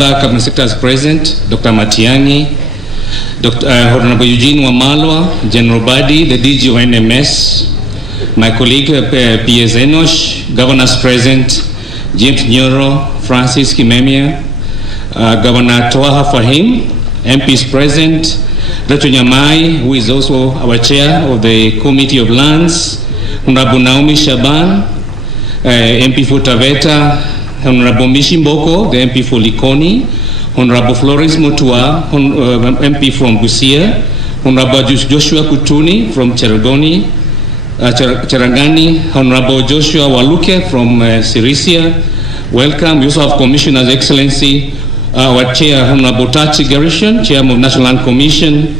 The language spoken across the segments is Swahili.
Cabinet Secretaries present, Dr. Matiang'i, Dr. Honorable Eugene Wamalwa, General Badi, the DG of NMS, my colleague P.S. Enosh, governors present, James Nyoro, Francis Kimemia, Governor Twaha Fahim, MPs present, Dr. Nyamai, who is also our chair of the Committee of Lands, Honorable Naomi Shaban, MP for Taveta, Honorable Mishimboko, the MP for Likoni, Honorable Florence Mutua, MP from Busia, Honorable Joshua Kutuni from Cherangani, Honorable Joshua Waluke from Sirisia. Welcome. We also have Commissioners Excellency, our Chair, Honorable Tachi Garishan, Chairman of National Land Commission,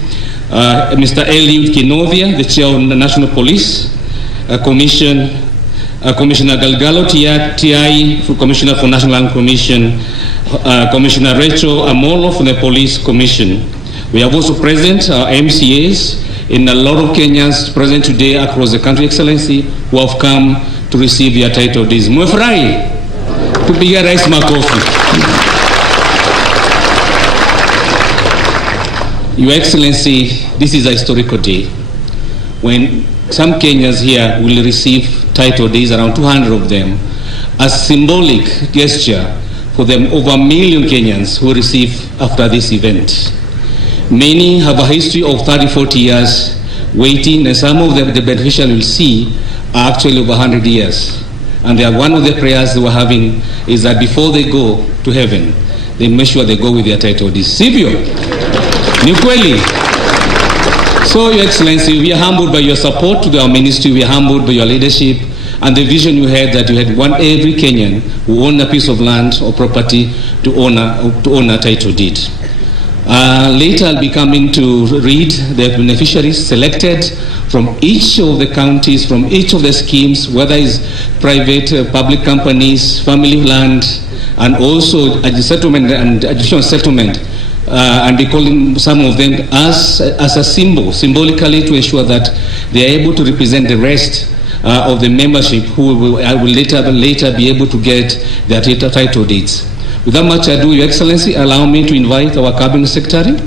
Mr. Eliud Kinovia, the Chair of the National Police Commission, Commissioner Galgalo Tiai, Commissioner for National Land Commission, Commissioner Rachel Amolo from the Police Commission. We have also present our MCAs in a lot of Kenyans present today across the country, Excellency, who have come to receive their title deeds. Mwefurahi kupiga rais makofi. Your Excellency, this is a historical day when some Kenyans here will receive title deeds, around 200 of them, a symbolic gesture for them over 1 million Kenyans who receive after this event. Many have a history of 30-40 years waiting, and some of them, the beneficiaries will see, are actually over 100 years. And one of the prayers they were having is that before they go to heaven, they make sure they go with their title deeds. Sivyo? Ni kweli? So, Your Excellency, we are humbled by your support to our ministry. We are humbled by your leadership and the vision you had that you had want every Kenyan who owned a piece of land or property to own a title deed. Later, I'll be coming to read the beneficiaries selected from each of the counties, from each of the schemes, whether it's private, public companies, family land, and also a settlement and additional settlement. And we call some of them as a symbol, symbolically, to ensure that they are able to represent the rest of the membership who will later be able to get their title deeds. Without much ado, Your Excellency, allow me to invite our Cabinet Secretary,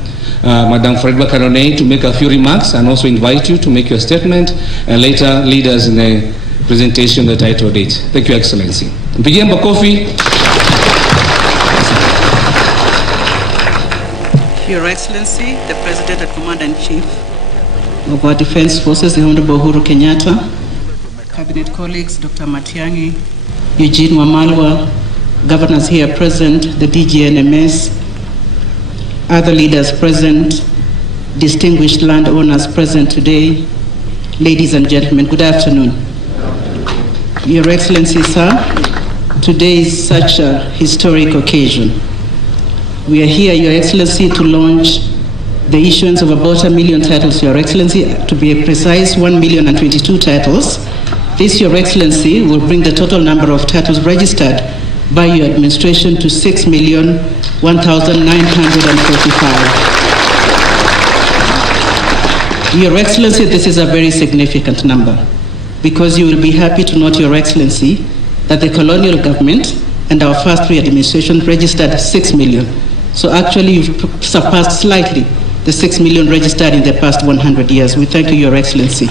Madam Fredwa Karonei, to make a few remarks, and also invite you to make your statement and later lead us in the presentation of the title deeds. Thank you, Your Excellency. Mpigie makofi. Your Excellency, the President and Commander-in-Chief of our Defense Forces, the Honorable Uhuru Kenyatta, Cabinet colleagues, Dr. Matiang'i, Eugene Wamalwa, governors here present, the DG NMS, other leaders present, distinguished landowners present today, ladies and gentlemen, good afternoon. Your Excellency, sir, today is such a historic occasion. We are here, Your Excellency, to launch the issuance of about 1 million titles, Your Excellency, to be precise, 1,022,000 titles. This, Your Excellency, will bring the total number of titles registered by your administration to 6,001,945. Your Excellency, this is a very significant number, because you will be happy to note, Your Excellency, that the colonial government and our first three administrations registered 6 million. So actually, you've surpassed slightly the 6 million registered in the past 100 years. We thank you, Your Excellency.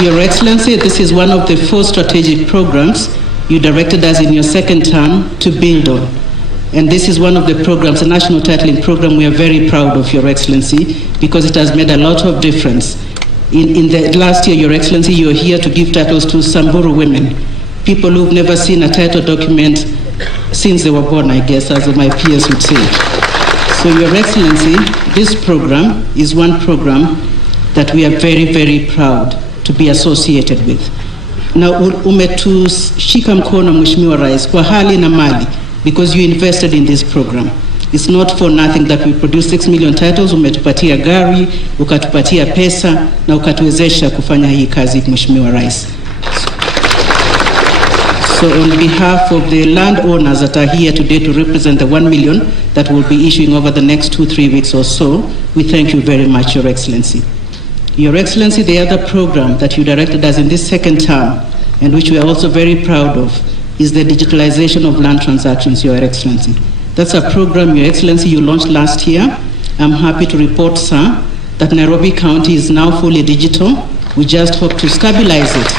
Your Excellency, this is one of the 4 strategic programs you directed us in your second term to build on. And this is one of the programs, the National Titling Program, we are very proud of, Your Excellency, because it has made a lot of difference. In the last year, Your Excellency, you are here to give titles to Samburu women, people who've never seen a title document since they were born, I guess, as my peers would say. So, Your Excellency, this program is one program that we are very, very proud to be associated with. Na umetushika mkono Mheshimiwa Rais kwa hali na mali, because you invested in this program. It's not for nothing that we produce 6 million titles. Umetupatia gari, ukatupatia pesa, na ukatuwezesha kufanya hii kazi, Mheshimiwa Rais. So on behalf of the landowners that are here today to represent the 1 million that will be issuing over the next 2-3 weeks or so, we thank you very much, Your Excellency. Your Excellency, the other program that you directed us in this second term, and which we are also very proud of, is the digitalization of land transactions, Your Excellency. That's a program, Your Excellency, you launched last year. I'm happy to report, sir, that Nairobi County is now fully digital. We just hope to stabilize it.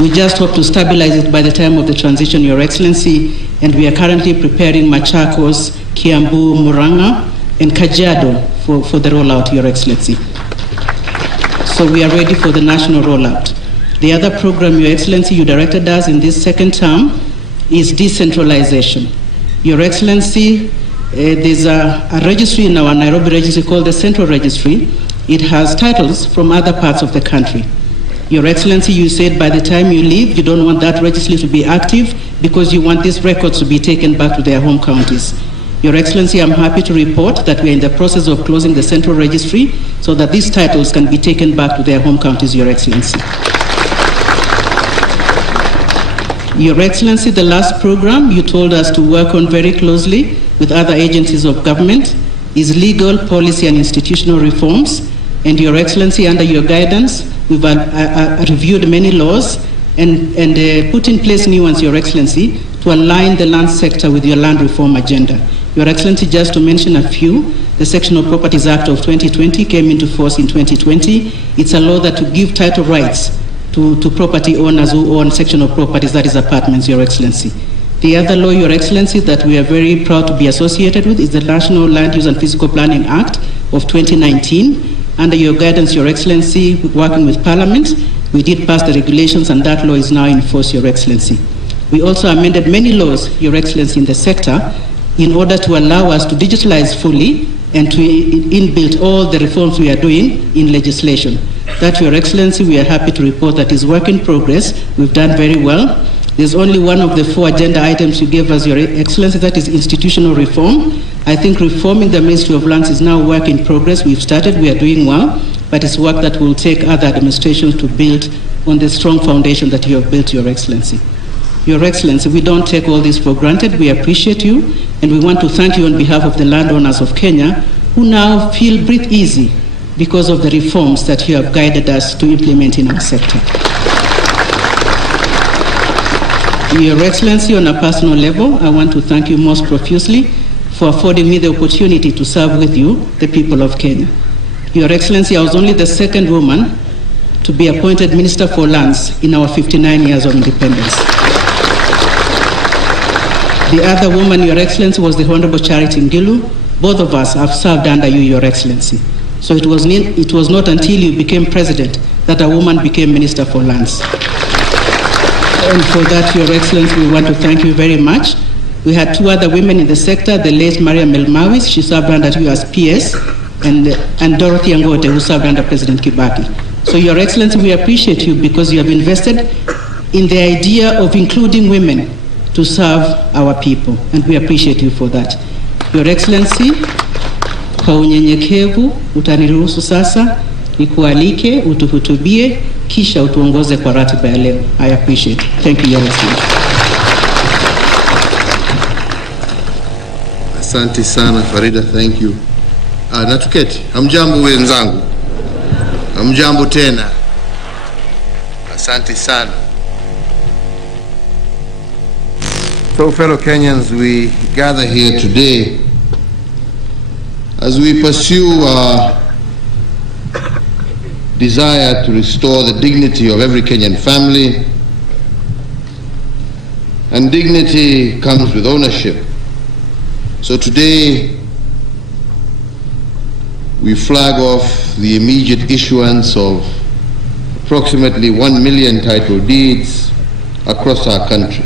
We just hope to stabilize it by the time of the transition, Your Excellency, and we are currently preparing Machakos, Kiambu, Murang'a, and Kajiado for the rollout, Your Excellency. So we are ready for the national rollout. The other program, Your Excellency, you directed us in this second term is decentralization. Your Excellency, there's a registry in our Nairobi registry called the Central Registry. It has titles from other parts of the country. Your Excellency, you said by the time you leave, you don't want that registry to be active because you want these records to be taken back to their home counties. Your Excellency, I'm happy to report that we are in the process of closing the Central Registry so that these titles can be taken back to their home counties, Your Excellency. Your Excellency, the last program you told us to work on very closely with other agencies of government is legal, policy, and institutional reforms. And Your Excellency, under your guidance, we've reviewed many laws and put in place new ones, Your Excellency, to align the land sector with your land reform agenda. Your Excellency, just to mention a few, the Sectional Properties Act of 2020 came into force in 2020. It's a law that to give title rights to property owners who own sectional properties, that is apartments, Your Excellency. The other law, Your Excellency, that we are very proud to be associated with is the National Land Use and Physical Planning Act of 2019. Under your guidance, Your Excellency, working with Parliament, we did pass the regulations and that law is now in force, Your Excellency. We also amended many laws, Your Excellency, in the sector in order to allow us to digitalize fully and to inbuilt all the reforms we are doing in legislation. That, Your Excellency, we are happy to report that is work in progress. We've done very well. There's only one of the 4 agenda items you gave us, Your Excellency, that is institutional reform. I think reforming the Ministry of Lands is now work in progress. We've started, we are doing well, but it's work that will take other administrations to build on the strong foundation that you have built, Your Excellency. Your Excellency, we don't take all this for granted. We appreciate you, and we want to thank you on behalf of the landowners of Kenya who now feel breathe easy because of the reforms that you have guided us to implement in our sector. Your Excellency, on a personal level, I want to thank you most profusely for affording me the opportunity to serve with you, the people of Kenya. Your Excellency, I was only the second woman to be appointed Minister for Lands in our 59 years of independence. The other woman, Your Excellency, was the Honorable Charity Ngilu. Both of us have served under you, Your Excellency. So it was not until you became president that a woman became Minister for Lands. And for that, Your Excellency, we want to thank you very much. We had 2 other women in the sector, the late Maria Melmawis, she served under you as PS, and Dorothy Angote, who served under President Kibaki. So, Your Excellency, we appreciate you because you have invested in the idea of including women to serve our people, and we appreciate you for that. Your Excellency, kwa unyenyekevu utaniruhusu sasa nikualike utuhutubie kisha utuongoze kwa ratiba ya leo. I appreciate it. Thank you, Your Excellency. Asante sana Farida, thank you. Natuketi. Hamjambo wenzangu. Hamjambo tena. Asante sana. So fellow Kenyans, we gather here today as we pursue our desire to restore the dignity of every Kenyan family. And dignity comes with ownership. So today we flag off the immediate issuance of approximately 1 million title deeds across our country.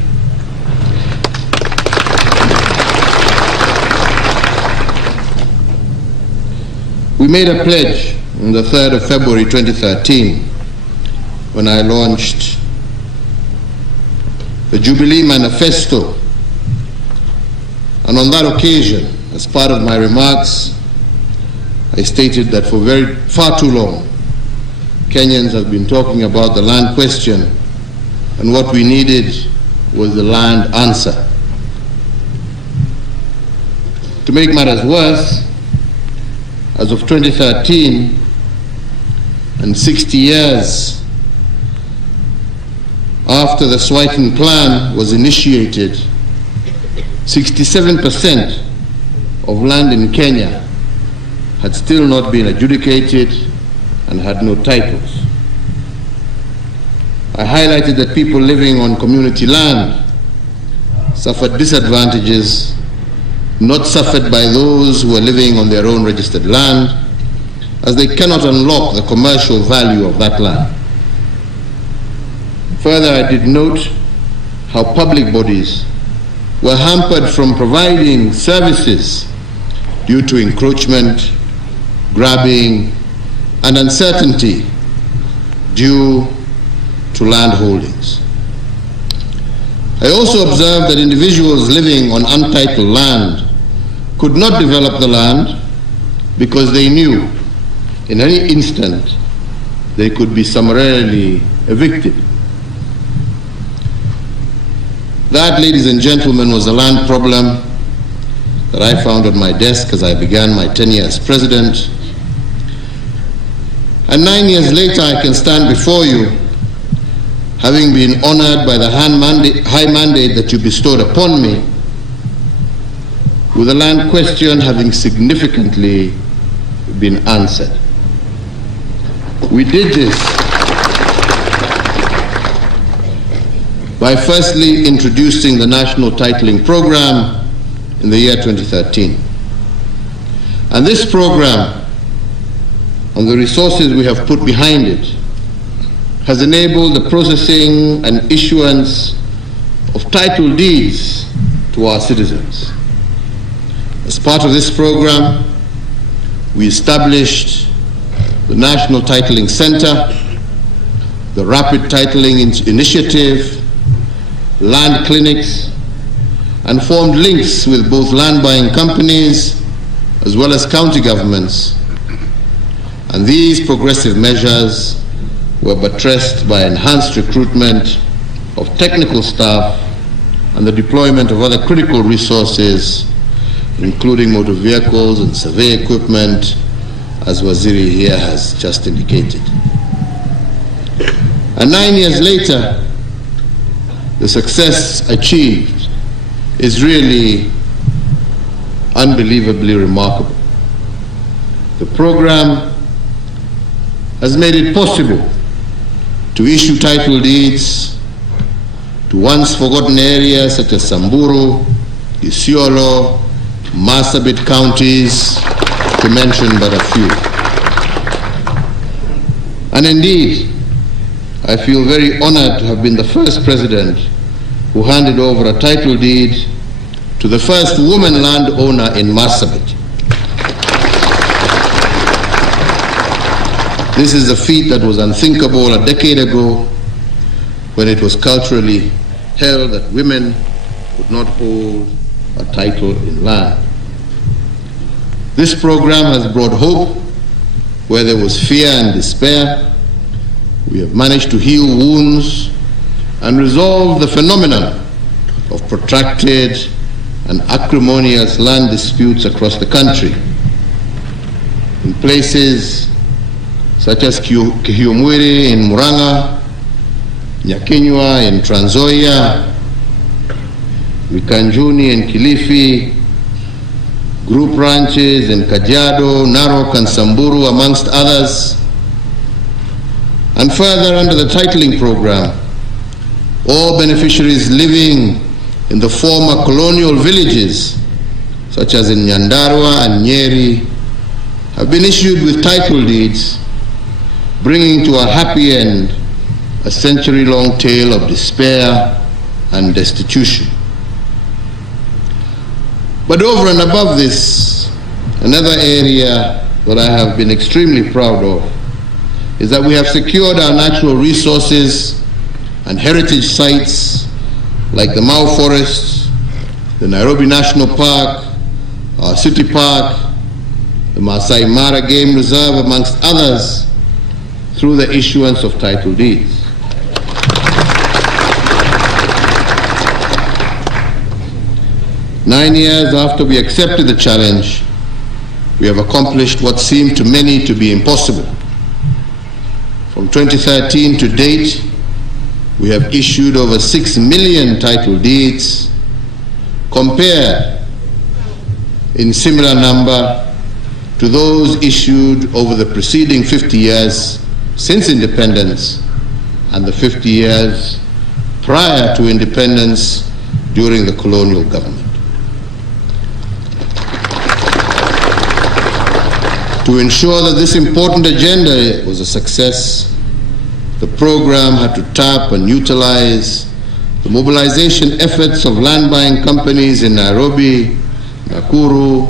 We made a pledge on the 3rd of February 2013 when I launched the Jubilee Manifesto. And on that occasion, as part of my remarks, I stated that for far too long, Kenyans have been talking about the land question, and what we needed was the land answer. To make matters worse, as of 2013, and 60 years after the Switen Plan was initiated, 67% of land in Kenya had still not been adjudicated and had no titles. I highlighted that people living on community land suffered disadvantages not suffered by those who are living on their own registered land, as they cannot unlock the commercial value of that land. Further, I did note how public bodies were hampered from providing services due to encroachment, grabbing, and uncertainty due to land holdings. I also observed that individuals living on untitled land could not develop the land because they knew in any instant they could be summarily evicted. That, ladies and gentlemen, was a land problem that I found on my desk as I began my tenure as president. And 9 years later, I can stand before you, having been honored by the high mandate that you bestowed upon me, with the land question having significantly been answered. We did this by firstly introducing the National Titling Program in the year 2013. And this program, and the resources we have put behind it, has enabled the processing and issuance of title deeds to our citizens. As part of this program, we established the National Titling Center, the Rapid Titling Initiative, land clinics, and formed links with both land buying companies as well as county governments. And these progressive measures were buttressed by enhanced recruitment of technical staff and the deployment of other critical resources, including motor vehicles and survey equipment, as Waziri here has just indicated. And 9 years later, the success achieved is really unbelievably remarkable. The program has made it possible to issue title deeds to once forgotten areas such as Samburu, Isiolo, Marsabit counties, to mention but a few. And indeed, I feel very honored to have been the first president who handed over a title deed to the first woman landowner in Marsabit. This is a feat that was unthinkable a decade ago, when it was culturally held that women could not hold a title in land. This program has brought hope where there was fear and despair. We have managed to heal wounds and resolve the phenomenon of protracted and acrimonious land disputes across the country. In places such as Kihiomwiri in Muranga, Nyakinywa in Trans Nzoia, Wikanjuni in Kilifi, group ranches in Kajiado, Narok and Samburu, amongst others. And further, under the titling program, all beneficiaries living in the former colonial villages, such as in Nyandarua and Nyeri, have been issued with title deeds, bringing to a happy end a century-long tale of despair and destitution. But over and above this, another area that I have been extremely proud of is that we have secured our natural resources and heritage sites like the Mau Forests, the Nairobi National Park, our City Park, the Masai Mara Game Reserve, amongst others, through the issuance of title deeds. 9 years after we accepted the challenge, we have accomplished what seemed to many to be impossible. From 2013 to date, we have issued over 6 million title deeds, compared in similar number to those issued over the preceding 50 years since independence and the 50 years prior to independence during the colonial government. To ensure that this important agenda was a success, the program had to tap and utilize the mobilization efforts of land buying companies in Nairobi, Nakuru,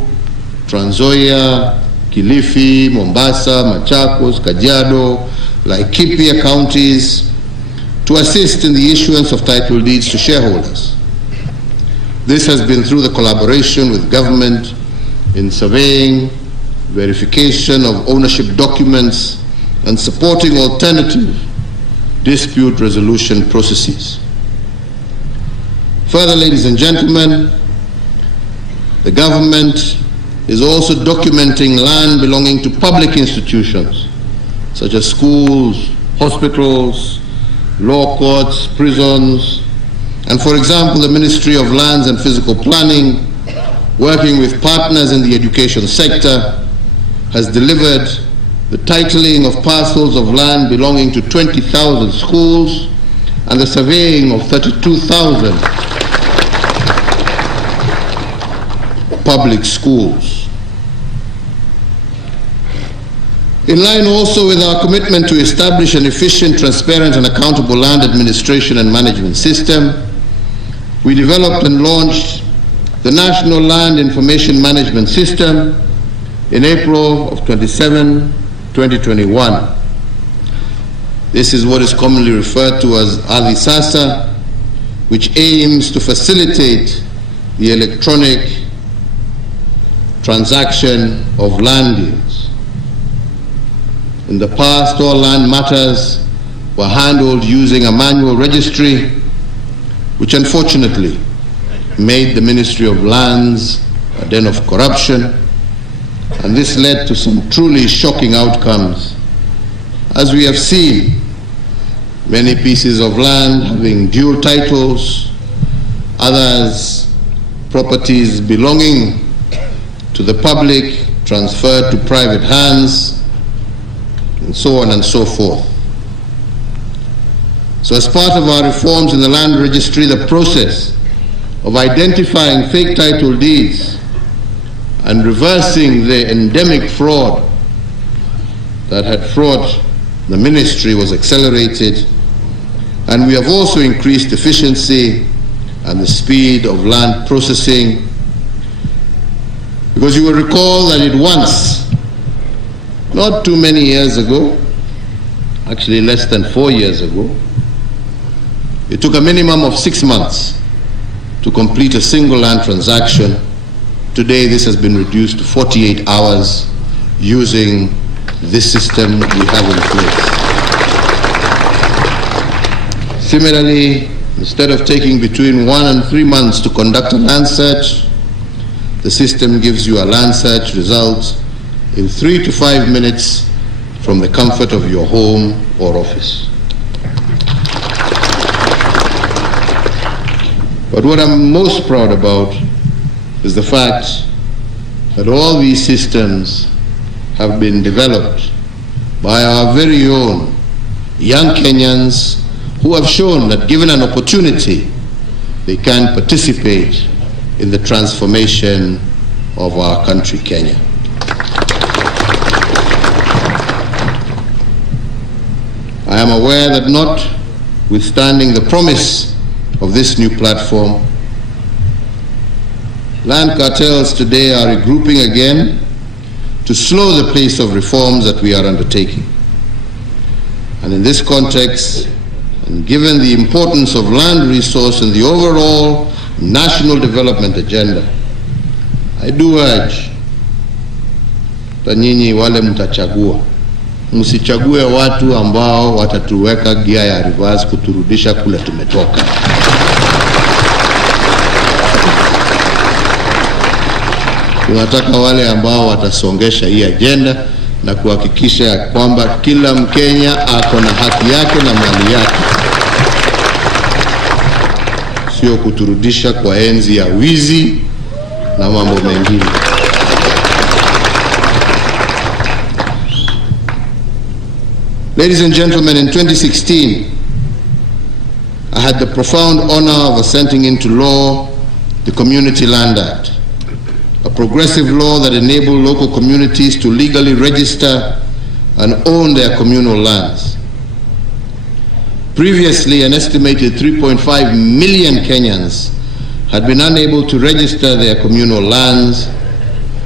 Trans Nzoia, Kilifi, Mombasa, Machakos, Kajiado, Laikipia counties to assist in the issuance of title deeds to shareholders. This has been through the collaboration with government in surveying, verification of ownership documents, and supporting alternative dispute resolution processes. Further, ladies and gentlemen, the government is also documenting land belonging to public institutions such as schools, hospitals, law courts, prisons, and for example, the Ministry of Lands and Physical Planning, working with partners in the education sector, has delivered the titling of parcels of land belonging to 20,000 schools and the surveying of 32,000 public schools. In line also with our commitment to establish an efficient, transparent, and accountable land administration and management system, we developed and launched the National Land Information Management System in April of 2021. This is what is commonly referred to as Ardhi Sasa, which aims to facilitate the electronic transaction of land deals. In the past, all land matters were handled using a manual registry, which unfortunately made the Ministry of Lands a den of corruption, and this led to some truly shocking outcomes. As we have seen, many pieces of land having dual titles, others properties belonging to the public transferred to private hands, and so on and so forth. So as part of our reforms in the land registry, the process of identifying fake title deeds and reversing the endemic fraud that had fraught the ministry was accelerated, and we have also increased efficiency and the speed of land processing, because you will recall that it once, not too many years ago, actually less than 4 years ago, it took a minimum of 6 months to complete a single land transaction. Today this has been reduced to 48 hours using this system we have in place. Similarly, instead of taking between 1 and 3 months to conduct a land search, the system gives you a land search result in 3 to 5 minutes from the comfort of your home or office. But what I'm most proud about is the fact that all these systems have been developed by our very own young Kenyans who have shown that given an opportunity, they can participate in the transformation of our country, Kenya. I am aware that notwithstanding the promise of this new platform, land cartels today are regrouping again to slow the pace of reforms that we are undertaking. And in this context, and given the importance of land resource in the overall national development agenda, I do urge that nyinyi wale mtachagua, msichague watu ambao watatuweka gia ya reverse kuturudisha kule tumetoka. Tunataka wale ambao watasongesha hii agenda na kuhakikisha kwamba kila Mkenya ako na haki yake na mali yake. sio kuturudisha kwa enzi ya wizi na mambo mengine. Ladies and gentlemen, in 2016, I had the profound honor of assenting into law the Community Land Act, a progressive law that enabled local communities to legally register and own their communal lands. Previously, an estimated 3.5 million Kenyans had been unable to register their communal lands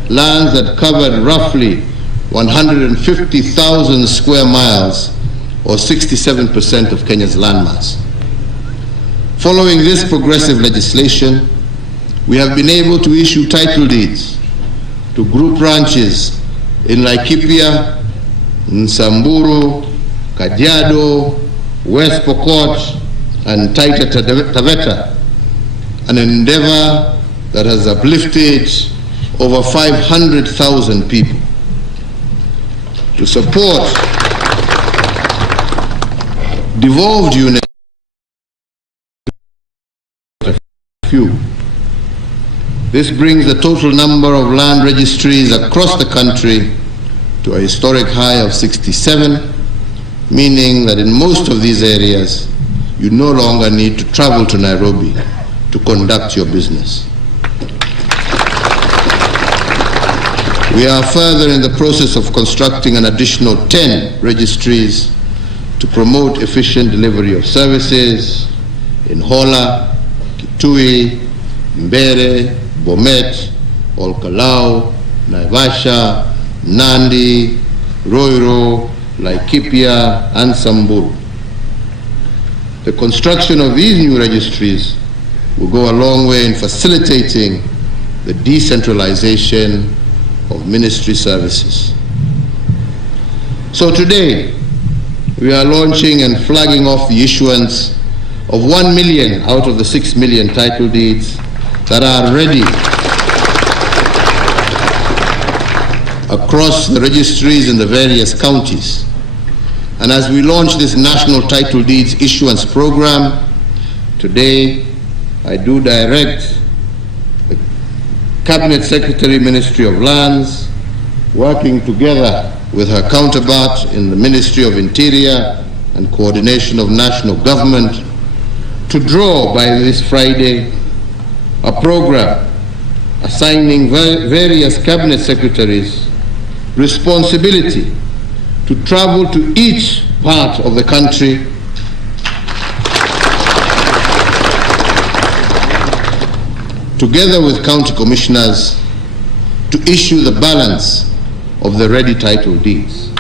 that covered roughly 150,000 square miles, or 67% of Kenya's landmass. Following this progressive legislation, we have been able to issue title deeds to group ranches in Laikipia, Nsamburu, Kajiado, West Pokot, and Taita Taveta, an endeavor that has uplifted over 500,000 people. To support devolved units, this brings the total number of land registries across the country to a historic high of 67, meaning that in most of these areas, you no longer need to travel to Nairobi to conduct your business. We are further in the process of constructing an additional 10 registries to promote efficient delivery of services in Hola, Kitui, Mbere, Bomet, Olkalau, Naivasha, Nandi, Roiro, Laikipia, and Samburu. The construction of these new registries will go a long way in facilitating the decentralization of ministry services. So today, we are launching and flagging off the issuance of 1 million out of the 6 million title deeds that are ready across the registries in the various counties. And as we launch this National Title Deeds Issuance Program, today I do direct the Cabinet Secretary, Ministry of Lands, working together with her counterpart in the Ministry of Interior and Coordination of National Government, to draw by this Friday a program assigning various Cabinet Secretaries responsibility to travel to each part of the country together with county commissioners to issue the balance of the ready title deeds.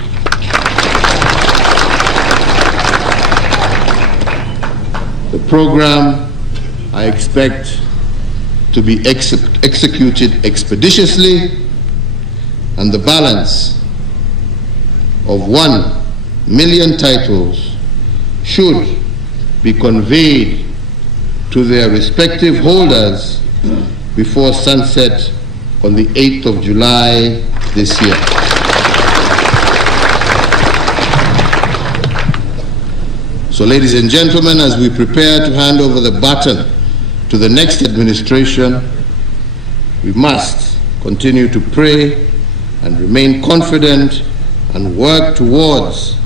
The program, I expect, to be executed expeditiously, and the balance of 1 million titles should be conveyed to their respective holders before sunset on the 8th of July this year. So, ladies and gentlemen, as we prepare to hand over the baton to the next administration, we must continue to pray and remain confident and work towards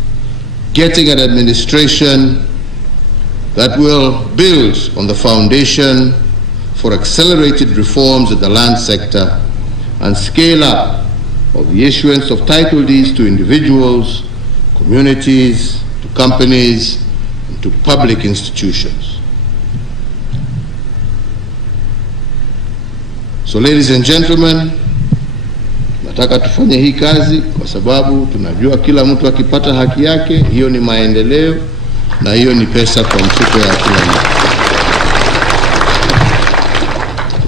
getting an administration that will build on the foundation for accelerated reforms in the land sector and scale up of the issuance of title deeds to individuals, communities, to companies, and to public institutions. So, ladies and gentlemen, nataka tufanye hii kazi kwa sababu tunajua kila mtu akipata haki yake, hiyo ni maendeleo na hiyo ni pesa kwa mfuko ya kila mtu.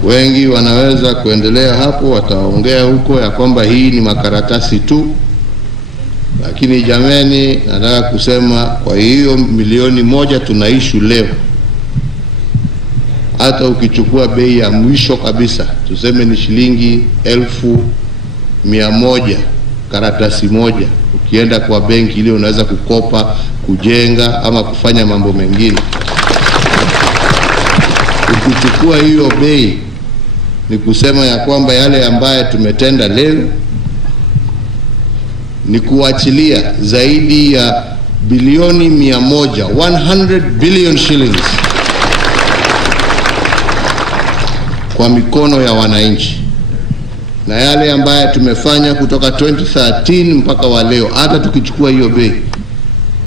Wengi wanaweza kuendelea hapo, wataongea huko ya kwamba hii ni makaratasi tu, lakini jameni, nataka kusema kwa hiyo 1,000,000 tunaishu leo, hata ukichukua bei ya mwisho kabisa, tuseme ni shilingi 1,100 karatasi moja, ukienda kwa benki ile unaweza kukopa, kujenga ama kufanya mambo mengine. ukichukua hiyo bei ni kusema ya kwamba yale ambaye tumetenda leo ni kuachilia zaidi ya bilioni 100 billion shillings kwa mikono ya wananchi, na yale ambaye tumefanya kutoka 2013 mpaka wa leo, hata tukichukua hiyo bei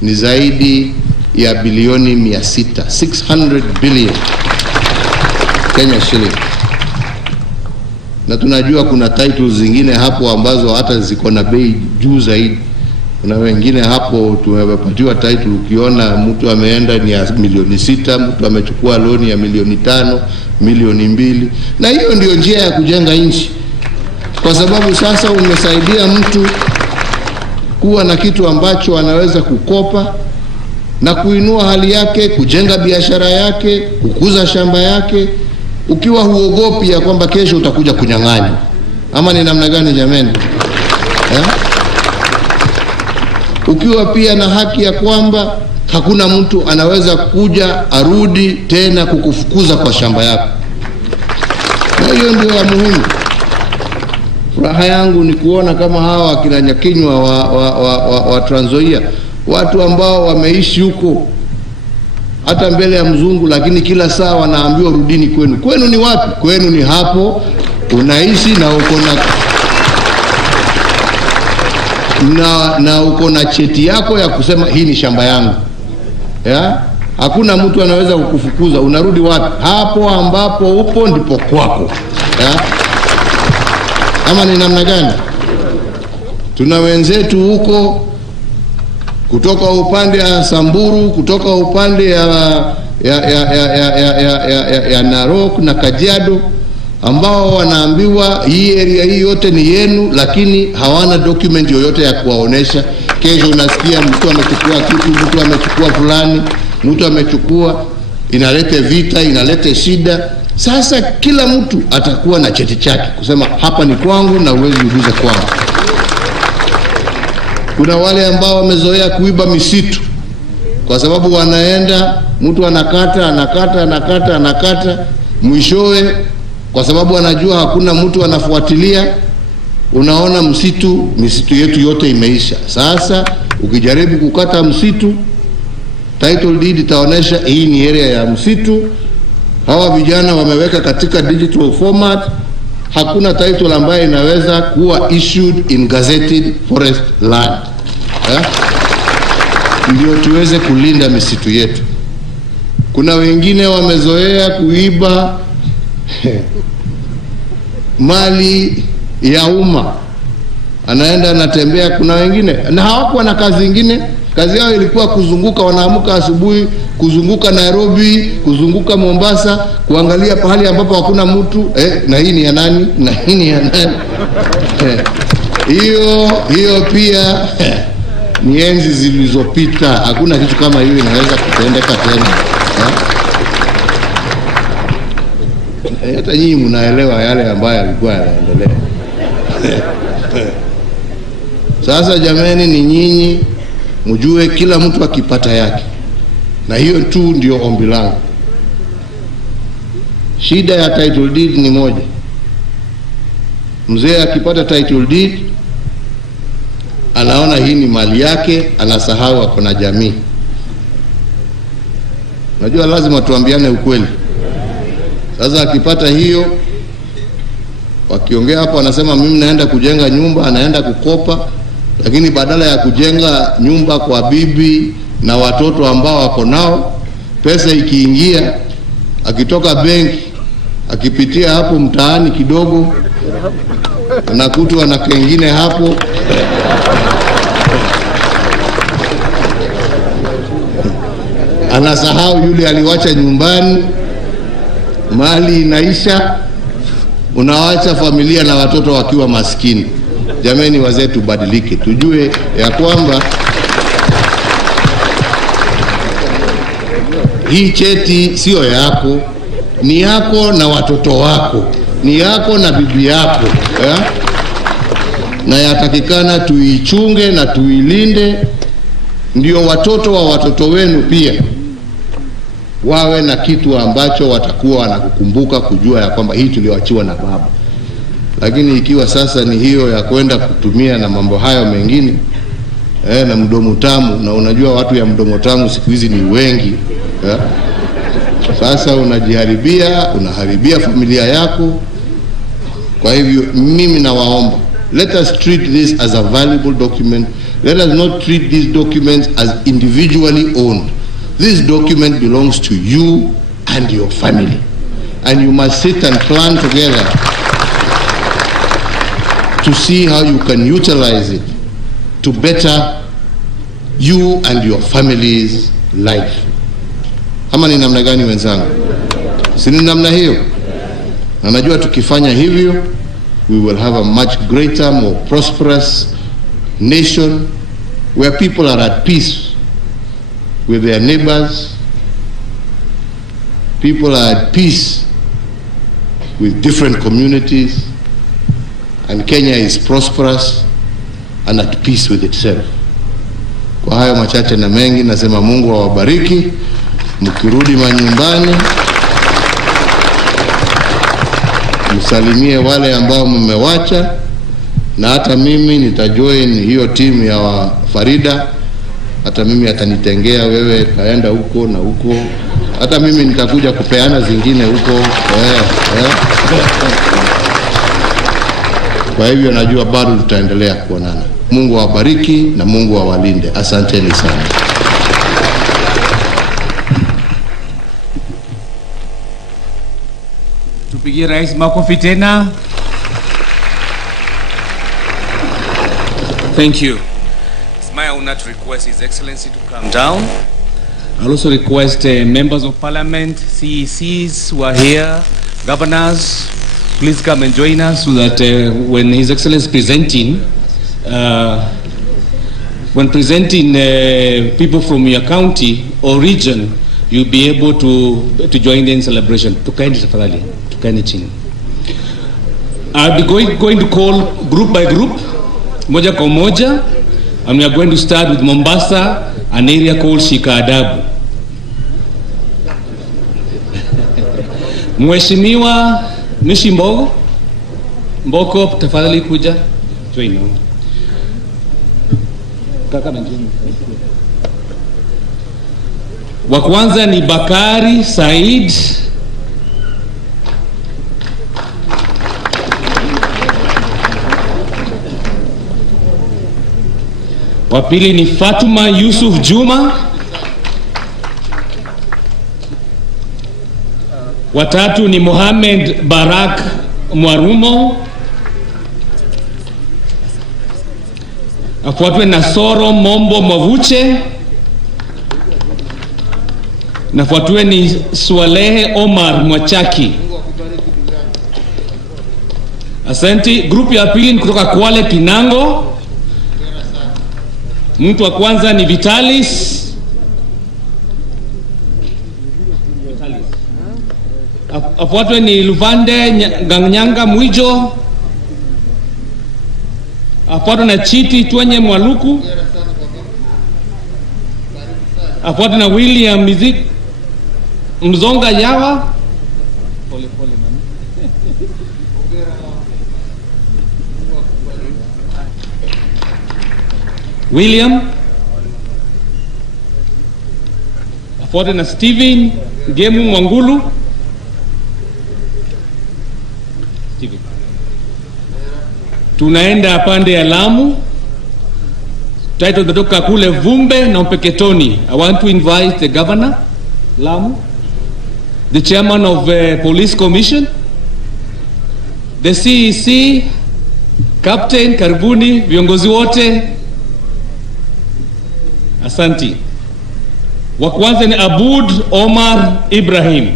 ni zaidi ya bilioni 600 billion Kenya shilling. Na tunajua kuna titles zingine hapo ambazo hata ziko na bei juu zaidi. Kuna wengine hapo tumepatiwa title, ukiona mtu ameenda ni ya milioni 6, mtu amechukua loan ya milioni 5, milioni 2. Na hiyo ndio njia ya kujenga nchi, kwa sababu sasa umesaidia mtu kuwa na kitu ambacho anaweza kukopa na kuinua hali yake, kujenga biashara yake, kukuza shamba yake, ukiwa huogopi ya kwamba kesho utakuja kunyang'anywa. Ama ni namna gani jameni? Ukiwa pia na haki ya kwamba hakuna mtu anaweza kuja arudi tena kukufukuza kwa shamba yako. Na hiyo ndio ya muhimu. Furaha yangu ni kuona kama hawa akina Nyakinywa wa Trans Nzoia, watu ambao wameishi huko hata mbele ya mzungu, lakini kila saa wanaambiwa rudini kwenu. Kwenu ni wapi? Kwenu ni hapo unaishi na uko na cheti yako ya kusema hii ni shamba yangu. Hakuna mtu anaweza kukufukuza. Unarudi wapi? Hapo ambapo upo ndipo kwako. Ama ni namna gani? Tuna wenzetu huko kutoka upande ya Samburu, kutoka upande ya Narok na Kajiado, ambao wanaambiwa hii area hii yote ni yenu, lakini hawana document yoyote ya kuwaonesha. Kesho unasikia mtu amechukua kitu, mtu amechukua fulani, mtu amechukua, inalete vita, inalete shida. Sasa kila mtu atakuwa na cheti chake kusema hapa ni kwangu na uwezi uguze kwangu. Kuna wale ambao wamezoea kuiba misitu, kwa sababu wanaenda, mtu anakata, mwishowe kwa sababu anajua hakuna mtu anafuatilia, unaona misitu yetu yote imeisha. Sasa ukijaribu kukata msitu, title deed itaonesha hii ni area ya msitu. Hawa vijana wameweka katika digital format. Hakuna title ambayo inaweza kuwa issued in gazetted forest land. Ndio tuweze kulinda misitu yetu. Kuna wengine wamezoea kuiba mali ya umma, anaenda anatembea. Kuna wengine na hawakuwa na kazi nyingine, kazi yao ilikuwa kuzunguka, wanaamka asubuhi kuzunguka Nairobi, kuzunguka Mombasa, kuangalia pahali ambapo hakuna mtu, na hii ni ya nani, na hii ni ya nani. Hiyo pia ni enzi zilizopita. Hakuna kitu kama hiyo inaweza kutendeka tena. Hata nyinyi mnaelewa yale ambayo yalikuwa yanaendelea. Sasa jameni, ni nyinyi mjue kila mtu akipata yake, na hiyo tu ndio ombi langu. Shida ya title deed ni moja. Mzee akipata title deed anaona hii ni mali yake, anasahau ako na jamii. Unajua lazima tuambiane ukweli. Sasa akipata hiyo, wakiongea hapo anasema mimi naenda kujenga nyumba, anaenda kukopa, lakini badala ya kujenga nyumba kwa bibi na watoto ambao wako nao, pesa ikiingia, akitoka benki, akipitia hapo mtaani kidogo, anakutwa na kengine hapo, anasahau yule aliwacha nyumbani, mali inaisha, unawacha familia na watoto wakiwa maskini. Jameni, wazee tubadilike, tujue ya kwamba hii cheti sio yako, ni yako na watoto wako, ni yako na bibi yako, na yatakikana tuichunge na tuilinde, ndio watoto wa watoto wenu pia wawe na kitu ambacho watakuwa wanakukumbuka, kujua ya kwamba hii tulioachiwa na baba. Lakini ikiwa sasa ni hiyo ya kwenda kutumia na mambo hayo mengine na mdomo tamu, na unajua watu ya mdomo tamu siku hizi ni wengi sasa unaharibia familia yako. Kwa hivyo mimi nawaomba, let us treat this as a valuable document. Let us not treat these documents as individually owned. This document belongs to you and your family, and you must sit and plan together to see how you can utilize it to better you and your family's life. Ama ni namna gani wenzangu? Si ni namna hiyo? Na najua tukifanya hivyo, we will have a much greater, more prosperous nation where people are at peace with their neighbors. People are at peace with different communities, and Kenya is prosperous and at peace with itself. Kwa hayo machache na mengi, nasema Mungu awabariki. Mkirudi manyumbani, msalimie wale ambao mmewacha, na hata mimi nitajoin hiyo timu ya Farida. Hata mimi atanitengea, wewe kaenda huko na huko, hata mimi nitakuja kupeana zingine huko. Kwa hivyo najua bado tutaendelea kuonana. Mungu awabariki na Mungu awalinde. Asanteni sana. Tupigie rais makofi tena. Thank you. It's my honor to request His Excellency to come down. I also request members of parliament, CECs who are here, governors, please come and join us so that when His Excellency is presenting, people from your county or region, you'll be able to join in celebration. Tukaeni tafadhali, tukaeni chini. I'll be going to call group by group, moja kwa moja, and we are going to start with Mombasa, an area called Shikaadabu. Mheshimiwa Nishi Mboko, tafadhali kuja join. Kaka mjini. Wa kwanza ni Bakari Said. Wa pili ni Fatuma Yusuf Juma. Wa tatu ni Mohamed Barak Mwarumo. Afuatwe na Soro Mombo Mavuche. Nafuatwe ni Swalehe Omar Mwachaki. Asante. Grupu ya pili ni kutoka Kwale Kinango. Mtu wa kwanza ni Vitalis. Afuatwe ni Luvande Nganyanga Mwijo. Afuatwe na Chiti Twenye Mwaluku. Afuatwe na William Mizik Mzonga Yawa. Pole pole mami. William. Afuatwe na Steven Gemu Mwangulu. Steven. Tunaenda pande ya Lamu. Title kutoka kule Vumbe na Mpeketoni. I want to invite the governor Lamu, the chairman of the police commission, the CEC, captain, karibuni, viongozi wote. Asanti. Wa kwanza ni Abud Omar Ibrahim.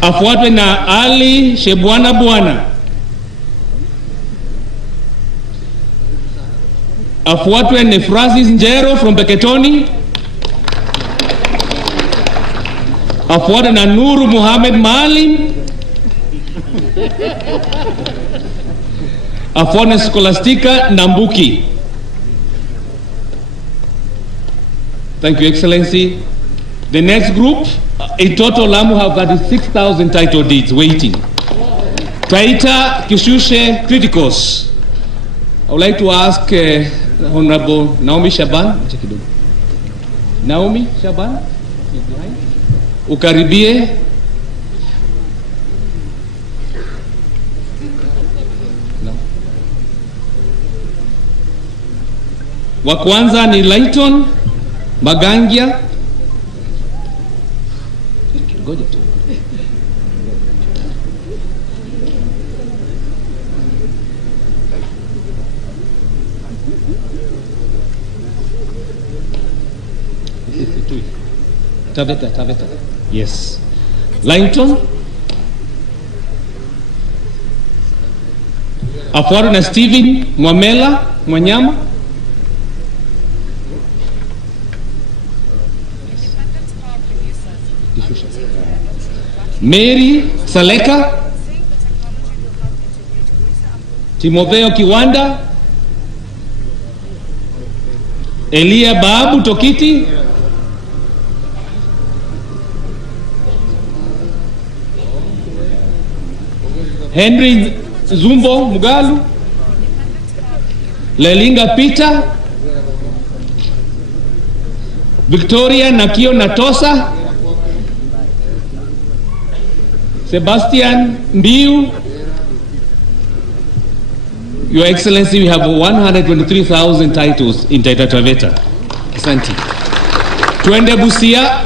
Afuatwe na Ali Shebwana Bwana. Afuatwe ni Francis Njero from Beketoni. Afuatwe na Nuru Muhammad Maalim. Afuatwe na Scholastica Nambuki. Thank you, Excellency. The next group, in total, Lamu have 36,000 title deeds waiting. Taita Kishushe Criticals. I would like to ask Honorable Naomi Shaban. Naomi Shaban, ukaribie. Wa kwanza ni Lighton Magangia. Ngoja tu. Taveta. Yes. Lighton. Afuaru na Steven Mwamela Mwanyama. Mary Saleka. Timotheo Kiwanda. Elia Babu Tokiti. Henry Zumbo Mugalu. Lelinga Peter. Victoria Nakio Natosa. Sebastian Mbiu. Your Excellency, we have 123,000 titles in Taita Taveta. Asante. Twende Busia.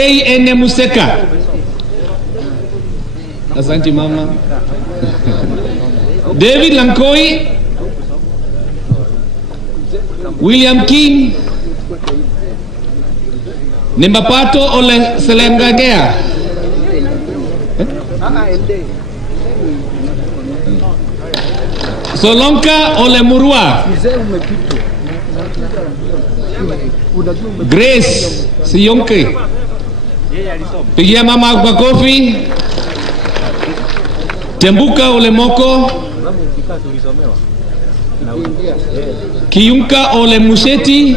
Ene Museka. Asante mama. David Lankoi. William King. Nimbapato Ole Selengagea. Solonka Ole Murua. Grace Siyonke. Pigia mama kwa kofi. Tembuka Ole Moko. Kiyunka Ole Musheti.